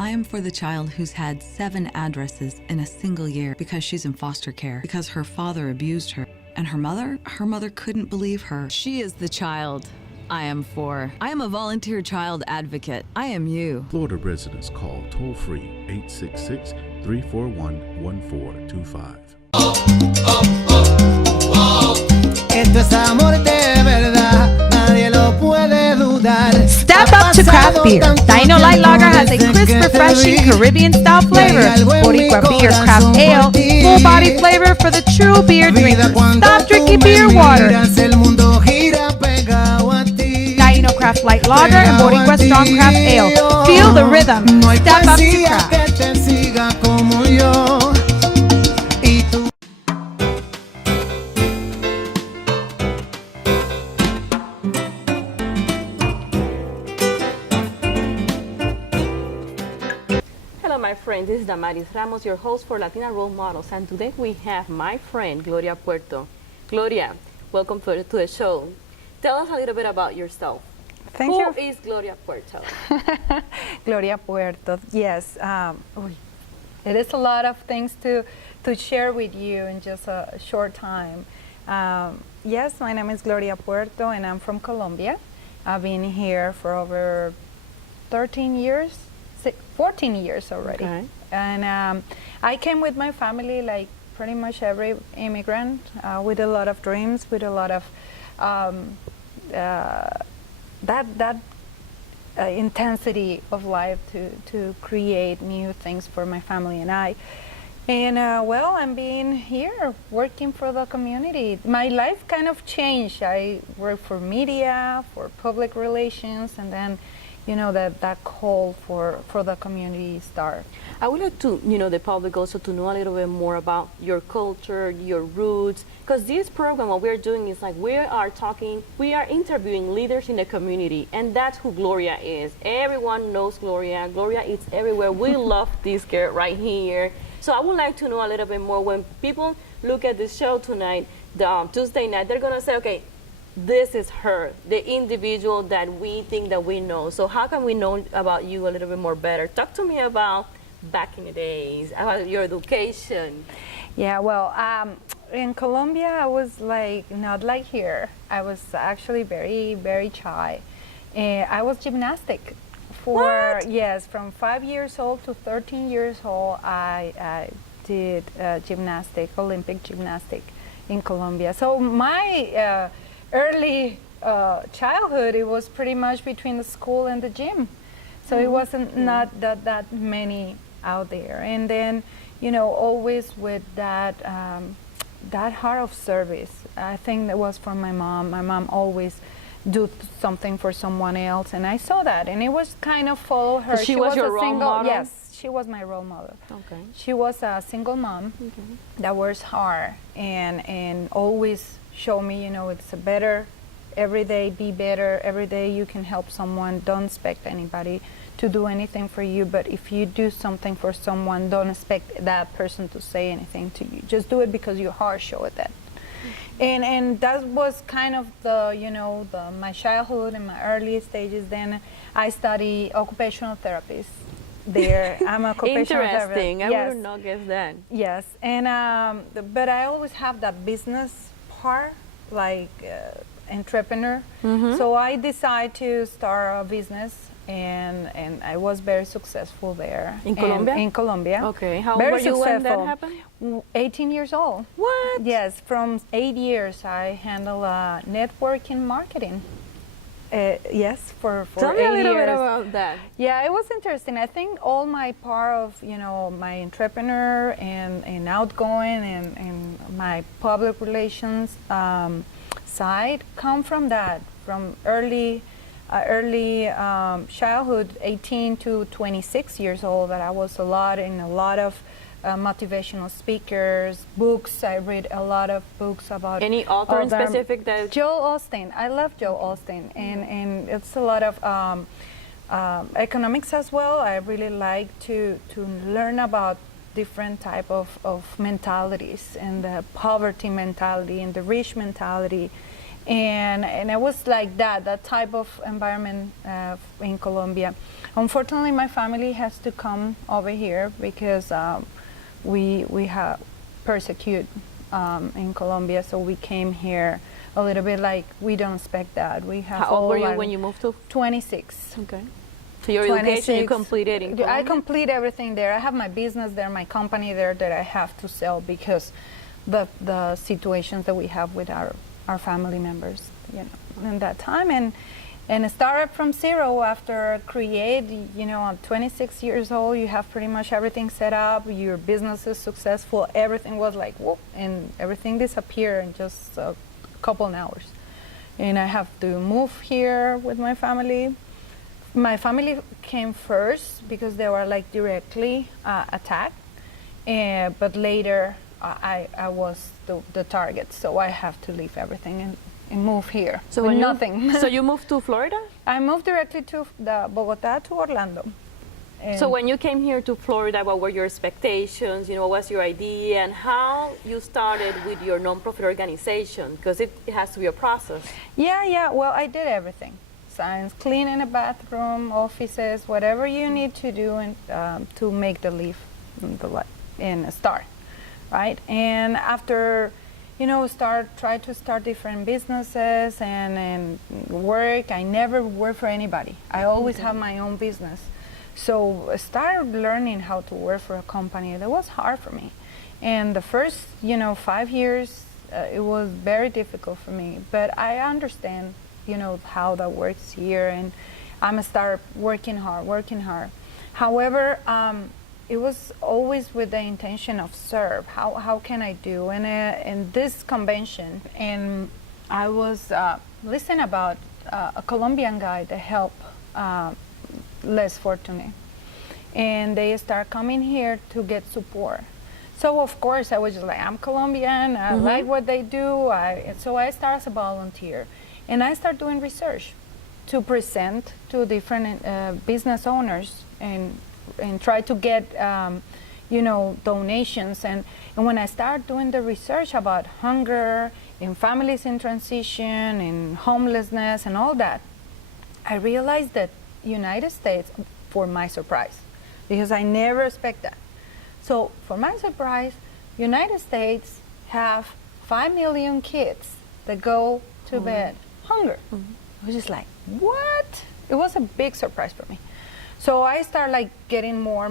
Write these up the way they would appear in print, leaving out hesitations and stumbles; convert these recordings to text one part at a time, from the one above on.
I am for the child who's had 7 addresses in a single year because she's in foster care, because her father abused her. And her mother couldn't believe her. She is the child I am for. I am a volunteer child advocate. I am you. Florida residents call toll-free 866-341-1425. Esto es amor de verdad, nadie lo puede dudar. Step up to craft beer. Dino Light Lager has a crisp, refreshing Caribbean-style flavor. Boricua Beer Craft Ale, full-body flavor for the true beer drinker. Stop drinking beer water. Dino Craft Light Lager and Boricua Strong Craft Ale. Feel the rhythm. Step up to craft. My friend, this is Damaris Ramos, your host for Latina Role Models, and today we have my friend Gloria Puerto. Gloria, welcome to the show. Tell us a little bit about yourself. Thank you. Who is Gloria Puerto? Gloria Puerto, yes. It is a lot of things to share with you in just a short time. Yes, my name is Gloria Puerto and I'm from Colombia. I've been here for over 14 years already. Okay. And I came with my family, like pretty much every immigrant, with a lot of dreams, with a lot of intensity of life to create new things for my family and I. And well, I'm being here working for the community. My life kind of changed. I worked for media, for public relations, and then that call for the community start. I would like to, the public also to know a little bit more about your culture, your roots, because this program, what we're doing is like we are interviewing leaders in the community, and that's who Gloria is. Everyone knows Gloria. Gloria is everywhere. We love this girl right here. So I would like to know a little bit more. When people look at the show tonight, the Tuesday night, they're gonna say, okay, this is her, the individual that we think that we know. So how can we know about you a little bit more better? Talk to me about back in the days, about your education. Yeah, well, in Colombia, I was not like here. I was actually very, very shy. I was gymnastic. Yes, from 5 years old to 13 years old, I did gymnastic, Olympic gymnastic in Colombia. So my early childhood, it was pretty much between the school and the gym. So it wasn't not that many out there. And then, always with that heart of service. I think that was from my mom. My mom always do something for someone else, and I saw that, and it was kind of follow her. She was your role model? Yes, she was my role model. Okay. She was a single mom that works hard and always show me, it's a better, every day be better, every day you can help someone. Don't expect anybody to do anything for you, but if you do something for someone, don't expect that person to say anything to you. Just do it because your heart show it that. And that was kind of my childhood and my early stages. Then I study occupational therapist there. I'm a occupational therapist. Interesting. I would not guess that. Yes, and but I always have that business part, like entrepreneur. So I decided to start a business, and I was very successful there. In Colombia? In Colombia. Okay. How old were you when that happened? 18 years old. What? Yes, from 8 years I handle networking marketing. Yes, for 8 years. Tell me a little bit about that. Yeah, it was interesting. I think all my part of, my entrepreneur and outgoing and my public relations side come from that, from early childhood, 18 to 26 years old, that I was a lot of motivational speakers, books. I read a lot of books about any author in specific that Joel Osteen. I love Joel Osteen, and it's a lot of economics as well. I really like to learn about different type of mentalities, and the poverty mentality and the rich mentality. And I was like that type of environment in Colombia. Unfortunately, my family has to come over here because we have persecute in Colombia, so we came here a little bit like we don't expect that. We have How old were you when you moved to? 26. Okay. So your education you 26. completed in Colombia? I complete everything there. I have my business there, my company there that I have to sell because the situations that we have with our family members, you know, in that time. And start up from zero after create, you know, I'm 26 years old, you have pretty much everything set up, your business is successful, everything was like, whoop, and everything disappeared in just a couple of hours. And I have to move here with my family. My family came first because they were like directly attacked, but later I was the target, so I have to leave everything and move here. So with when nothing. So you moved to Florida? I moved directly to Bogota to Orlando. And So when you came here to Florida, what were your expectations? You know, what was your idea, and how you started with your nonprofit organization? Because it has to be a process. yeah. Well, I did everything. Science, cleaning a bathroom, offices, whatever you need to do and to make the leaf in a start, right? And after, you know, try to start different businesses and work. I never work for anybody. I always have my own business. So I started learning how to work for a company. That was hard for me. And the first, 5 years, it was very difficult for me. But I understand, how that works here. And I'm going to start working hard. However, it was always with the intention of serve. How can I do? And in this convention, and I was listening about a Colombian guy that helped less fortunate, and they start coming here to get support. So of course I was just like, I'm Colombian. I like what they do. So I started as a volunteer, and I start doing research to present to different business owners and try to get, donations. And when I started doing the research about hunger and families in transition and homelessness and all that, I realized that United States, for my surprise, because I never expect that. So for my surprise, United States have 5 million kids that go to bed hunger. I was just like, what? It was a big surprise for me. So I started getting more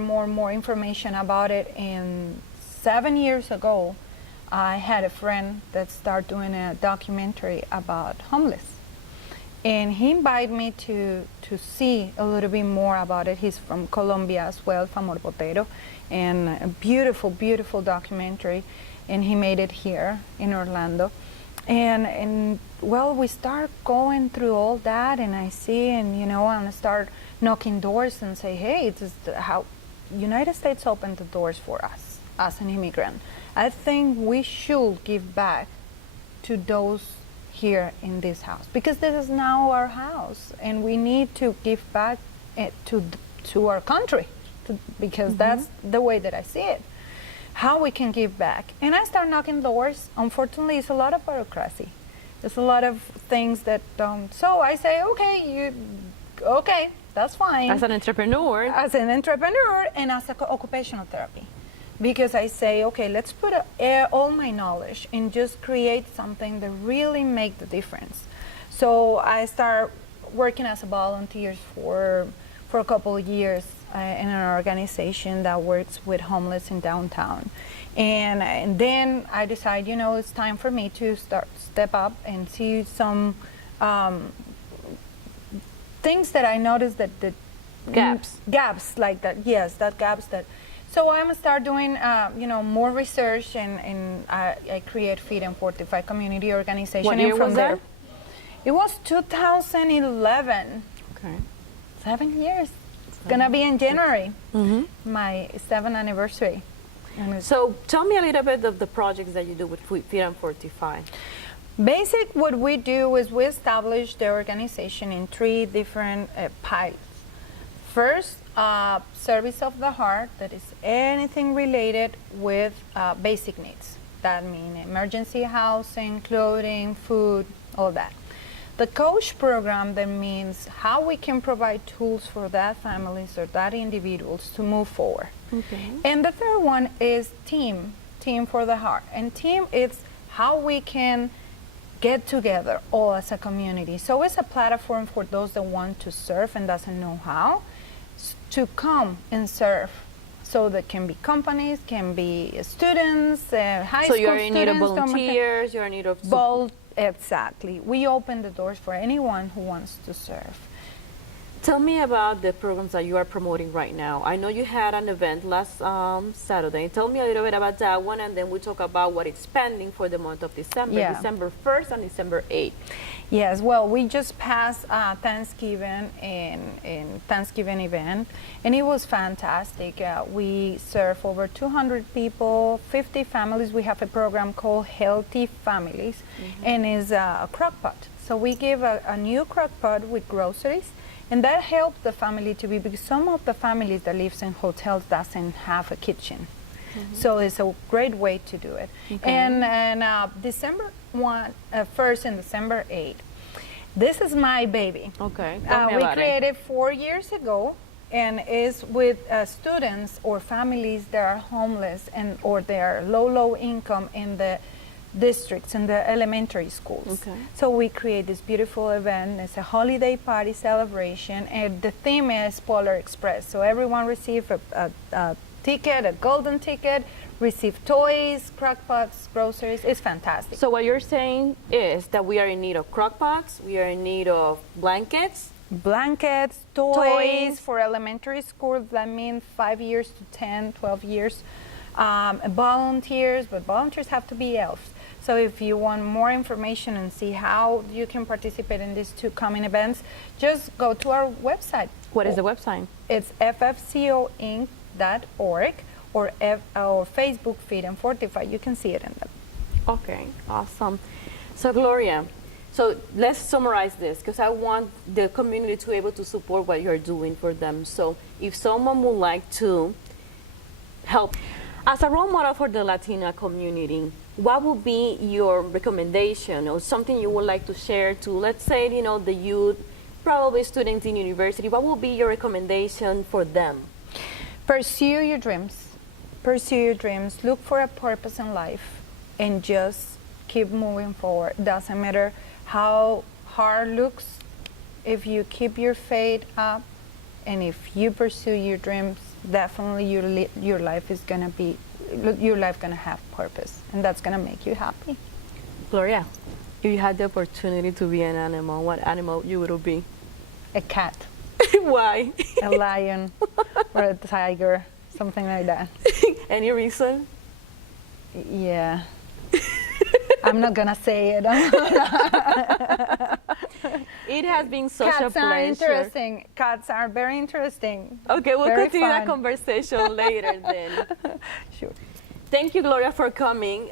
information about it. And 7 years ago, I had a friend that started doing a documentary about homeless. And he invited me to see a little bit more about it. He's from Colombia as well, from Puerto, and a beautiful, beautiful documentary. And he made it here in Orlando. And well, we start going through all that, and I see, and I start knocking doors and say, hey, this is how United States opened the doors for us as an immigrant. I think we should give back to those here in this house, because this is now our house, and we need to give back to our country, because that's the way that I see it. How we can give back. And I start knocking doors. Unfortunately, it's a lot of bureaucracy. There's a lot of things that don't. So I say, okay, that's fine. As an entrepreneur. As an entrepreneur and as an occupational therapy. Because I say, okay, let's put all my knowledge and just create something that really make the difference. So I start working as a volunteer for a couple of years in an organization that works with homeless in downtown. And then I decide, it's time for me to step up and see some things that I noticed that gaps like that. Yes, that gaps that. So I'm gonna start doing, more research, and I create Feed and Fortify Community Organization. What year was that? It was 2011. Okay. 7 years. It's gonna be in January, my 7th anniversary. So tell me a little bit of the projects that you do with Feed and Fortify. Basic, what we do is we establish the organization in 3 different pilots. First, service of the heart, that is anything related with basic needs. That means emergency housing, clothing, food, all that. The coach program that means how we can provide tools for that families or that individuals to move forward. Okay. And the third one is team for the heart. And team is how we can get together all as a community. So it's a platform for those that want to serve and doesn't know how to come and serve. So that can be companies, can be students, high school students. So you're in need of volunteers, you're in need of both. Exactly. We open the doors for anyone who wants to serve. Tell me about the programs that you are promoting right now. I know you had an event last Saturday. Tell me a little bit about that one, and then we talk about what it's pending for the month of December, Yeah. December 1st and December 8th. Yes, well, we just passed Thanksgiving in Thanksgiving event, and it was fantastic. We serve over 200 people, 50 families. We have a program called Healthy Families, and it's a crock pot. So we give a new crock pot with groceries, and that helps the family to be, because some of the families that lives in hotels doesn't have a kitchen. So it's a great way to do it. Okay. And December 1st and December 8th. This is my baby. Okay, tell me We about it. created 4 years ago, and is with students or families that are homeless and or they are low income in the districts and the elementary schools. Okay. So we create this beautiful event. It's a holiday party celebration, and the theme is Polar Express. So everyone receive a ticket, a golden ticket, receive toys, crock pots, groceries. It's fantastic. So what you're saying is that we are in need of crock pots, we are in need of blankets, Blankets, toys for elementary schools, that means 5 years to 10, 12 years. Volunteers, but volunteers have to be elves. So if you want more information and see how you can participate in these two coming events, just go to our website. What is the website? It's ffcoinc.org or Facebook feed and Fortify. You can see it in them. Okay, awesome. So Gloria, so let's summarize this, because I want the community to be able to support what you're doing for them. So if someone would like to help as a role model for the Latina community, what would be your recommendation or something you would like to share to, let's say, you know, the youth, probably students in university? What would be your recommendation for them? Pursue your dreams. Pursue your dreams. Look for a purpose in life and just keep moving forward. Doesn't matter how hard looks. If you keep your faith up and if you pursue your dreams, definitely your life is gonna have purpose, and that's gonna make you happy. Gloria, if you had the opportunity to be an animal, what animal you would be? A cat, Why? a lion, or a tiger, something like that. Any reason? Yeah. I'm not gonna say it. It has been such a Cats are pleasure. interesting. Cats are very interesting. Okay, we'll Very continue that fun. conversation later then. Sure. Thank you, Gloria, for coming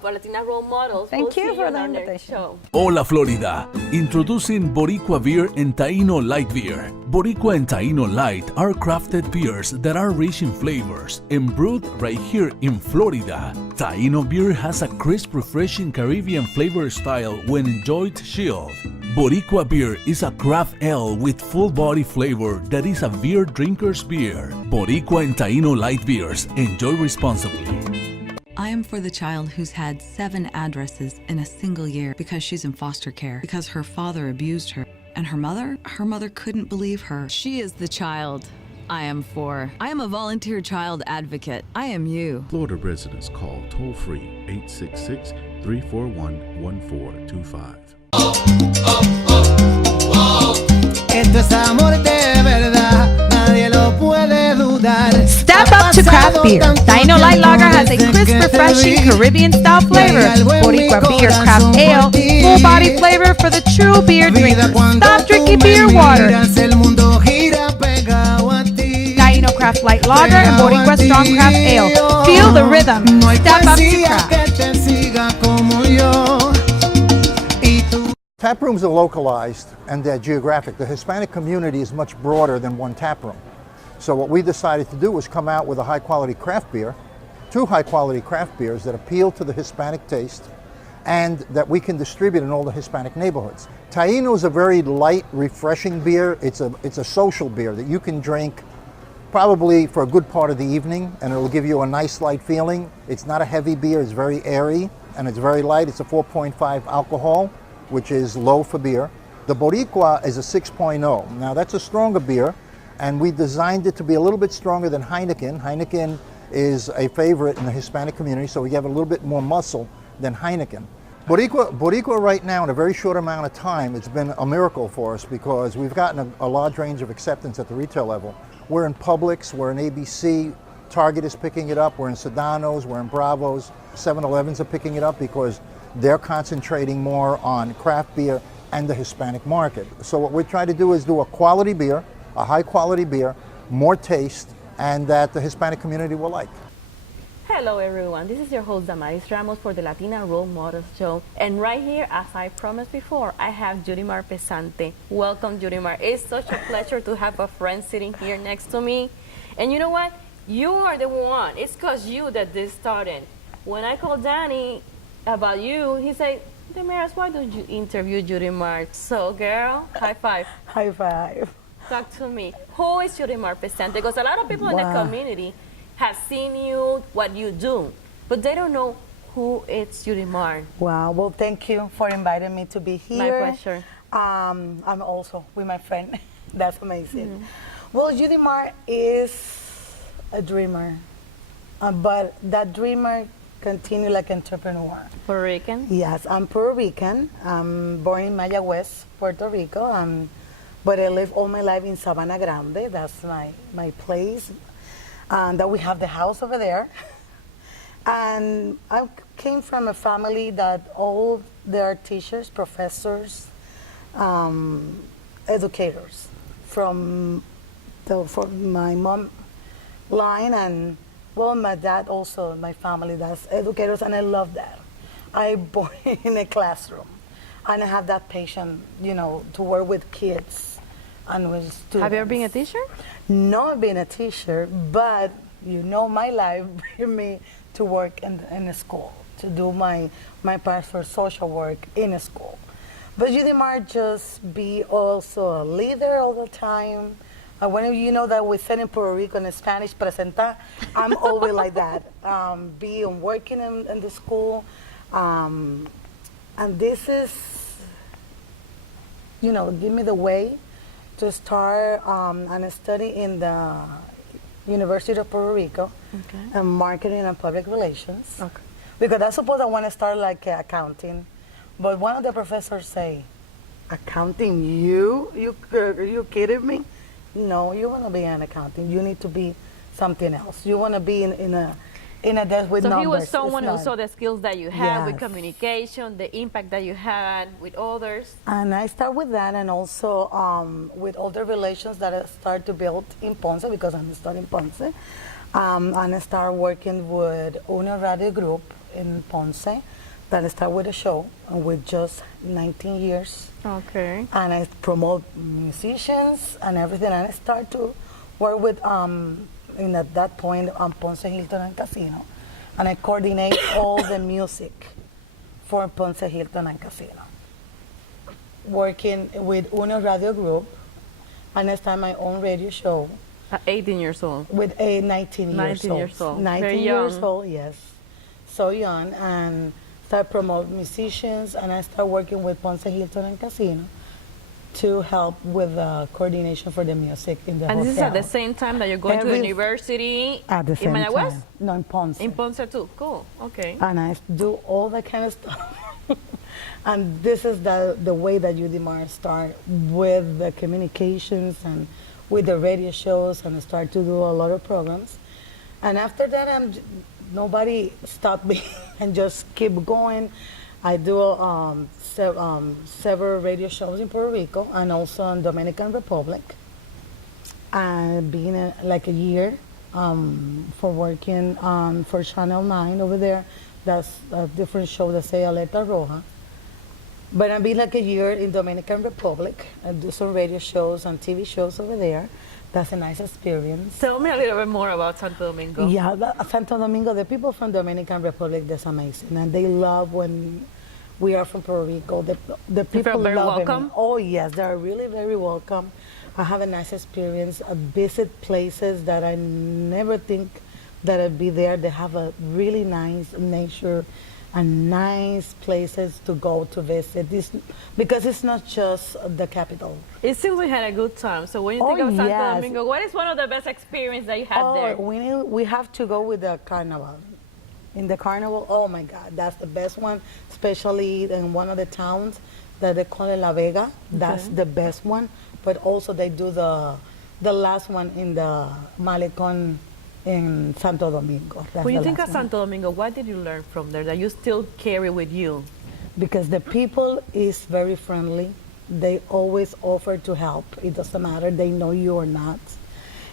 for Latina Role Models. Thank We'll you see for on the our next invitation. show. Hola Florida, introducing Boricua Beer and Taino Light Beer. Boricua and Taino Light are crafted beers that are rich in flavors and brewed right here in Florida. Taino beer has a crisp, refreshing Caribbean flavor style when enjoyed chilled. Boricua beer is a craft ale with full body flavor that is a beer drinker's beer. Boricua and Taino Light Beers. Enjoy responsibly. I am for the child who's had 7 addresses in a single year because she's in foster care, because her father abused her. And her mother couldn't believe her. She is the child I am for. I am a volunteer child advocate. I am you. Florida residents call toll-free 866-341-1425. Esto es amor de verdad, nadie lo puede dudar. Step up to craft beer. Taino Light Lager has a crisp, refreshing Caribbean-style flavor. Boricua Beer Craft Ale, full-body flavor for the true beer drinker. Stop drinking beer water. El mundo gira pegado a ti. Taino Craft Light Lager and Boricua Strong Craft Ale. Feel the rhythm. No hay Step up to poesía craft. que te siga como yo. Y tú. Tap rooms are localized and they're geographic. The Hispanic community is much broader than one tap room. So what we decided to do was come out with a high quality craft beer, 2 high quality craft beers that appeal to the Hispanic taste and that we can distribute in all the Hispanic neighborhoods. Taino is a very light, refreshing beer. It's a social beer that you can drink probably for a good part of the evening, and it'll give you a nice light feeling. It's not a heavy beer, it's very airy, and it's very light. It's a 4.5 alcohol, which is low for beer. The Boricua is a 6.0. Now that's a stronger beer, and we designed it to be a little bit stronger than Heineken. Heineken is a favorite in the Hispanic community, so we have a little bit more muscle than Heineken. Boricua right now, in a very short amount of time, it's been a miracle for us because we've gotten a large range of acceptance at the retail level. We're in Publix, we're in ABC, Target is picking it up, we're in Sedano's, we're in Bravo's, 7-Elevens are picking it up because they're concentrating more on craft beer and the Hispanic market. So what we're trying to do is do a quality beer, a high quality beer, more taste, and that the Hispanic community will like. Hello everyone, this is your host Damaris Ramos for the Latina Role Models Show. And right here, as I promised before, I have Judimar Pesante. Welcome Judimar. It's such a pleasure to have a friend sitting here next to me. And you know what? You are the one. It's because you that this started. When I called Danny about you, he said, Damaris, why don't you interview Judimar? So girl, high five. High five. Talk to me. Who is Judimar Pesante? Because a lot of people in the community have seen you, what you do, but they don't know who is Judimar. Wow, well, thank you for inviting me to be here. My pleasure. I'm also with my friend. That's amazing. Well, Judimar is a dreamer, but that dreamer continue like entrepreneur. Puerto Rican? Yes, I'm Puerto Rican. I'm born in Mayagüez, Puerto Rico, but I live all my life in Sabana Grande. That's my place. That we have the house over there. And I came from a family that all they are teachers, professors, educators from my mom line, and well, my dad also, my family, that's educators, and I love that. I born in a classroom, and I have that passion, to work with kids and with students. Have you ever been a teacher? Not being a teacher, but my life bring me to work in a school, to do my part for social work in a school. But Judimar just be also a leader all the time. When you know that we said in Puerto Rico in Spanish, presenta, I'm always like that. Working in the school. And this is, give me the way to start and study in the University of Puerto Rico, and marketing and public relations. Okay. Because I suppose I want to start like accounting, but one of the professors say, accounting, you kidding me? No, you want to be an accounting. You need to be something else. You want to be in a desk with numbers. So he was someone who saw the skills that you had with communication, the impact that you had with others. And I start with that, and also with all the relations that I start to build in Ponce, because I'm studying Ponce. And I start working with Uno Radio Group in Ponce, that I start with a show with just 19 years. Okay. And I promote musicians and everything, and I start to work with at that point, Ponce Hilton and Casino, and I coordinate all the music for Ponce Hilton and Casino. Working with Uno Radio Group, and I start my own radio show. At 18 years old? With 19 years old. 19 Very years young. old, yes. So young, and start promote musicians, and I start working with Ponce Hilton and Casino to help with the coordination for the music in the hotel. And this is at the same time that you're going to the university at the same in Mayagüez? time. No, in Ponce. In Ponce too, cool, okay. And I do all that kind of stuff. And this is the way that Judimar start with the communications and with the radio shows, and start to do a lot of programs. And after that, nobody stopped me and just keep going. I do several radio shows in Puerto Rico and also in Dominican Republic. I've been like a year for working for Channel 9 over there. That's a different show that say Aleta Roja. But I've been like a year in Dominican Republic. I do some radio shows and TV shows over there. That's a nice experience. Tell me a little bit more about Santo Domingo. Yeah, Santo Domingo, the people from Dominican Republic, that's amazing. And they love when we are from Puerto Rico. The people very love welcome? me. Oh yes, they are really very welcome. I have a nice experience. I visit places that I never think that I'd be there. They have a really nice nature and nice places to go to visit. Because it's not just the capital. It seems we had a good time. So when you think of Santo Domingo, what is one of the best experiences that you had there? We have to go with the carnival. In the carnival, oh my God, that's the best one, especially in one of the towns that they call it La Vega. That's the best one. But also they do the last one in the Malecón in Santo Domingo. That's When you the think of last one. Santo Domingo, what did you learn from there that you still carry with you? Because the people is very friendly. They always offer to help. It doesn't matter they know you or not.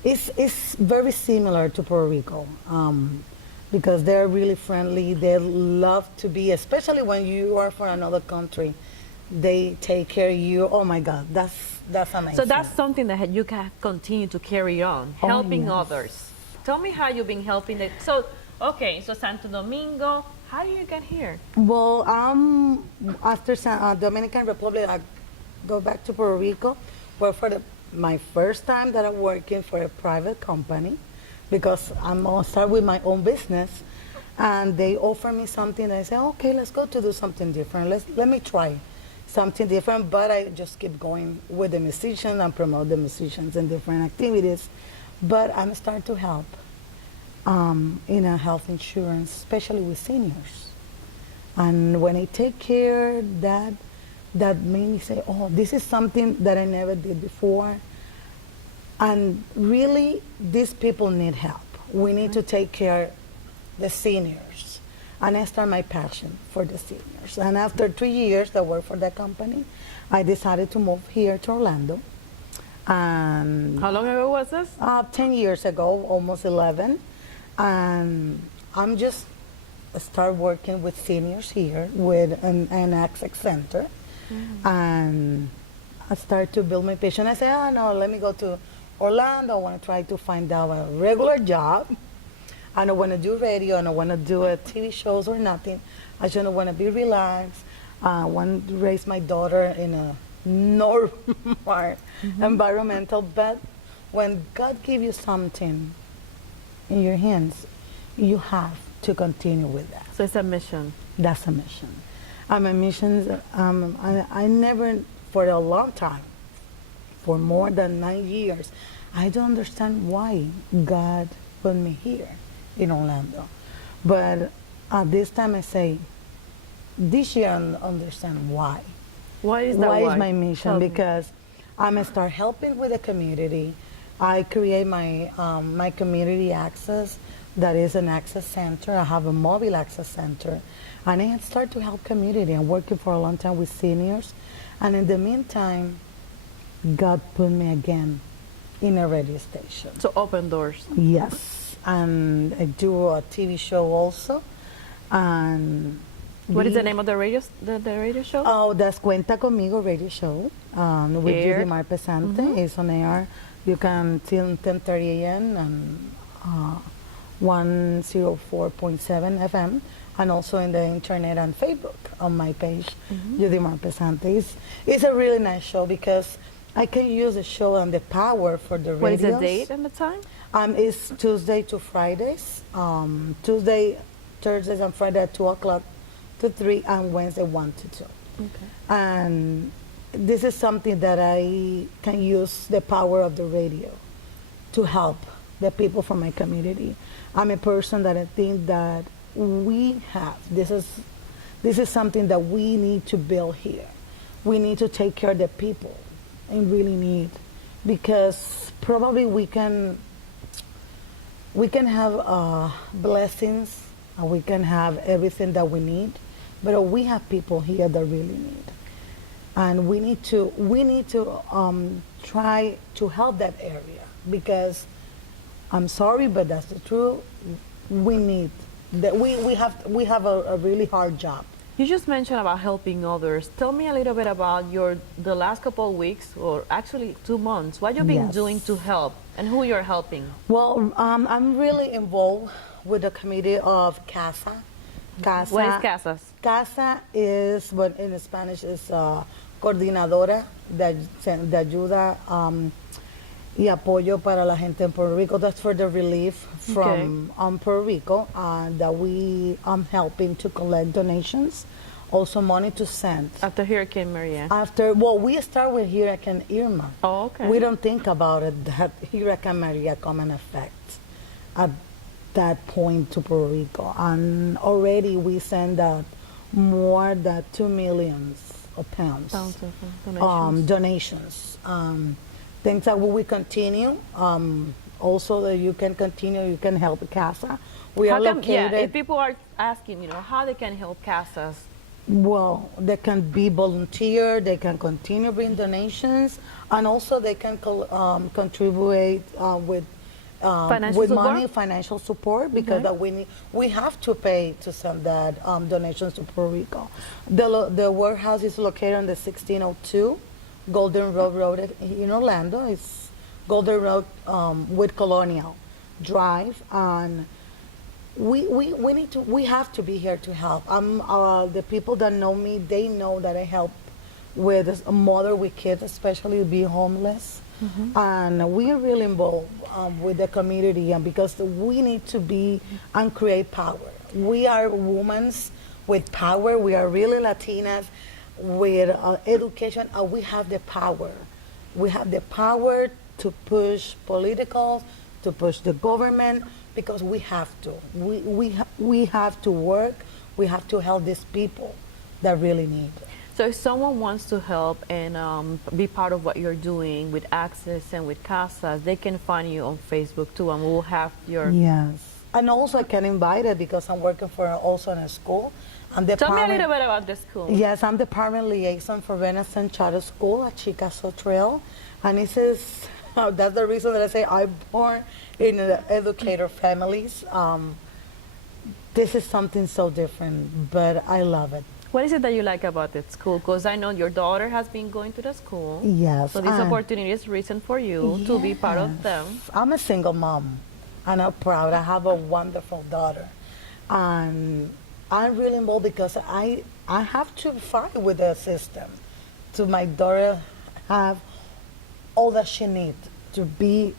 It's very similar to Puerto Rico. Because they're really friendly. They love to be, especially when you are from another country. They take care of you. Oh my God, that's amazing. So that's something that you can continue to carry on, helping yes. others. Tell me how you've been helping them. So Santo Domingo, how do you get here? Well, after Dominican Republic, I go back to Puerto Rico. Well, for my first time that I'm working for a private company, because I'm gonna start with my own business, and they offer me something. I say, okay, let's go to do something different. Let me try something different. But I just keep going with the musicians and promote the musicians in different activities. But I'm starting to help in a health insurance, especially with seniors. And when I take care, that made me say, oh, this is something that I never did before. And really, these people need help. We need to take care of the seniors. And I started my passion for the seniors. And after 3 years that I worked for that company, I decided to move here to Orlando. And How long ago was this? 10 years ago, almost 11. And I'm just start working with seniors here with an access center. And I started to build my passion. I said, oh no, let me go to Orlando. I want to try to find out a regular job. I don't want to do radio. I don't want to do TV shows or nothing. I just want to be relaxed. I want to raise my daughter in a normal environmental. But when God gives you something in your hands, you have to continue with that. So it's a mission. That's a mission. My missions, I never, for a long time, for more than 9 years, I don't understand why God put me here in Orlando. But at this time I say, this year I understand why. Why is that? Why is my mission? Tell me. Because I'm gonna start helping with the community. I create my my community access, that is an access center. I have a mobile access center. And I start to help community. I'm working for a long time with seniors. And in the meantime, God put me again in a radio station. So open doors. Yes. And I do a TV show also. And What is the name of the radio show? Oh, that's Cuenta Conmigo radio show with Aired. Judimar Pesante. It's on air. You can till 10:30 a.m. and 104.7 FM, and also in the internet and Facebook on my page, Judimar Pesante. It's a really nice show because I can use the show and the power for the What is radios. the date and the time? It's Tuesday to Fridays. Tuesday, Thursdays, and Friday at 2 o'clock to 3, and Wednesday 1 to 2. Okay. And this is something that I can use the power of the radio to help the people from my community. I'm a person that I think that we have. This is something that we need to build here. We need to take care of the people and really need, because probably we can have blessings, and we can have everything that we need, but we have people here that really need. And we need to try to help that area, because I'm sorry, but that's the truth. We need that. We have a really hard job. You just mentioned about helping others. Tell me a little bit about the last couple of weeks, or actually 2 months. What you've been doing to help, and who you're helping. Well, I'm really involved with the committee of CASA. What is CASAS? CASA is, what in Spanish is coordinadora de ayuda y apoyo para la gente en Puerto Rico. That's for the relief from Puerto Rico that we helping to collect donations, also money to send. After Hurricane Maria? Well, we start with Hurricane Irma. Oh, okay. We don't think about it that Hurricane Maria come in effect at that point to Puerto Rico. And already we send out more than 2 million pounds of donations. Things that we continue. Also, that you can continue, you can help CASA. We are located. If people are asking, how they can help CASAs. Well, they can be volunteer, they can continue bring donations, and also they can contribute with money, financial support, because that we have to pay to send that donations to Puerto Rico. The warehouse is located on the 1602 Golden Road in Orlando. It's Golden Road with Colonial Drive, and we have to be here to help. The people that know me, they know that I help with a mother with kids, especially be homeless. And we are really involved with the community, and because we need to be and create power. We are women with power. We are really Latinas with education, and we have the power. We have the power to push politicals, to push the government, because we have to. We have to work. We have to help these people that really need it. So if someone wants to help and be part of what you're doing with Access and with CASAs, they can find you on Facebook too, and we'll have your... Yes. And also I can invite it because I'm working for also in a school. Tell me a little bit about the school. Yes, I'm the department liaison for Renaissance Charter School at Chicago Trail. And this is, that's the reason that I say I'm born in educator families. This is something so different, but I love it. What is it that you like about that school? Because I know your daughter has been going to the school. Yes. So this opportunity is reason for you to be part of them. I'm a single mom, and I'm proud. I have a wonderful daughter. And I'm really involved because I have to fight with the system to my daughter have all that she needs to be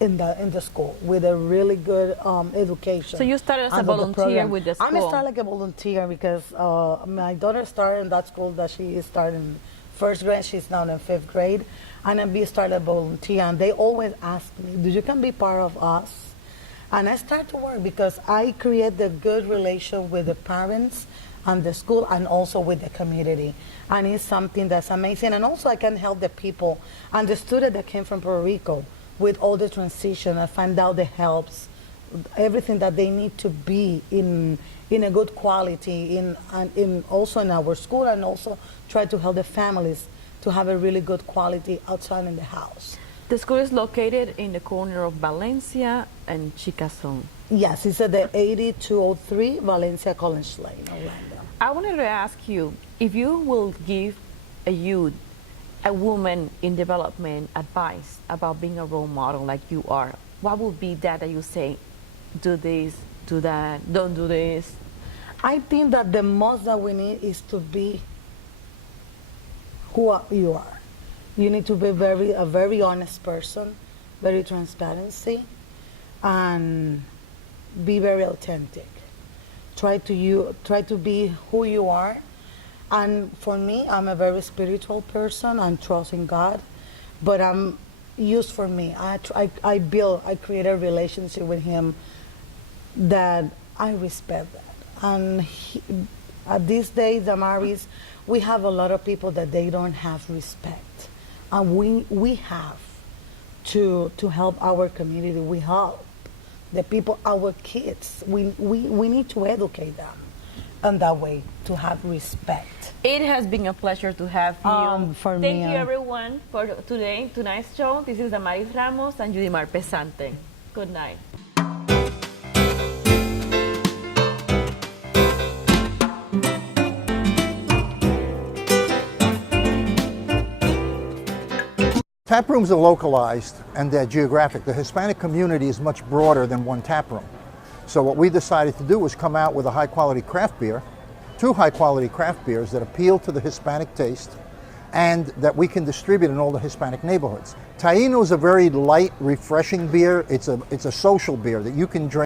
in the school with a really good education. So you started as a volunteer with the school? I started like a volunteer because my daughter started in that school that she started in first grade. She's now in fifth grade. And I started a volunteer, and they always ask me, "Do you can be part of us?" And I started to work because I create the good relation with the parents and the school and also with the community. And it's something that's amazing. And also I can help the people and the students that came from Puerto Rico with all the transition. I find out the helps, everything that they need to be in a good quality, in also in our school, and also try to help the families to have a really good quality outside in the house. The school is located in the corner of Valencia and Chicazón. Yes, it's at the 8203 Valencia College Lane, Orlando. I wanted to ask you, if you will give a youth, a woman in development advice about being a role model like you are, what would be that you say, do this, do that, don't do this? I think that the most that we need is to be who you are. You need to be a very honest person, very transparency, and be very authentic. Try to be who you are. And for me, I'm a very spiritual person. I'm trusting God, but I'm used for me. I create a relationship with Him that I respect that. And at these days, Damaris, we have a lot of people that they don't have respect. And we have to help our community. We help the people, our kids. We need to educate them in that way to have respect. It has been a pleasure to have you. Thank you everyone for tonight's show. This is Damaris Ramos and Judimar Pesante. Good night. Tap rooms are localized and they're geographic. The Hispanic community is much broader than one tap room. So what we decided to do was come out with a high quality craft beer two high-quality craft beers that appeal to the Hispanic taste and that we can distribute in all the Hispanic neighborhoods. Taino is a very light, refreshing beer. It's a social beer that you can drink.